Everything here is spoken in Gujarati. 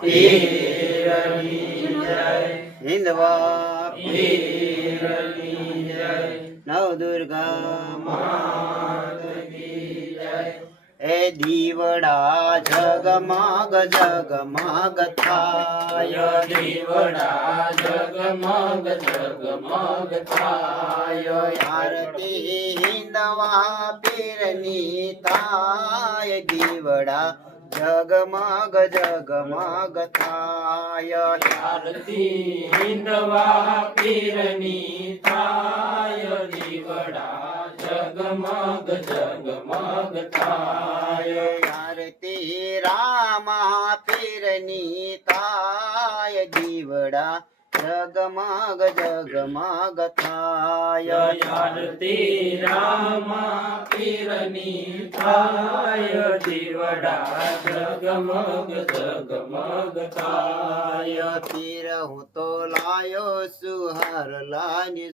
પીરની જય હિંદવા પીરની જય નવદુર્ગા માત કી જય એ દીવડા જગમગ જગમગ થાય દીવડા જગમગ જગમગ થાય આરતી હિંદવા પીરની થાય દીવડા જગમગ જગમગ થાય આરતી હિંદવા પીરની થાય દીવડા જગમગ જગમગ થાય આરતી રામા પીરની થાય દીવડા જગમગ જગમગ થાય આરતી રામા પીરની થાય દીવડા જગમગ જગમગ થાય પીર હું તો લાયો સુહર લાની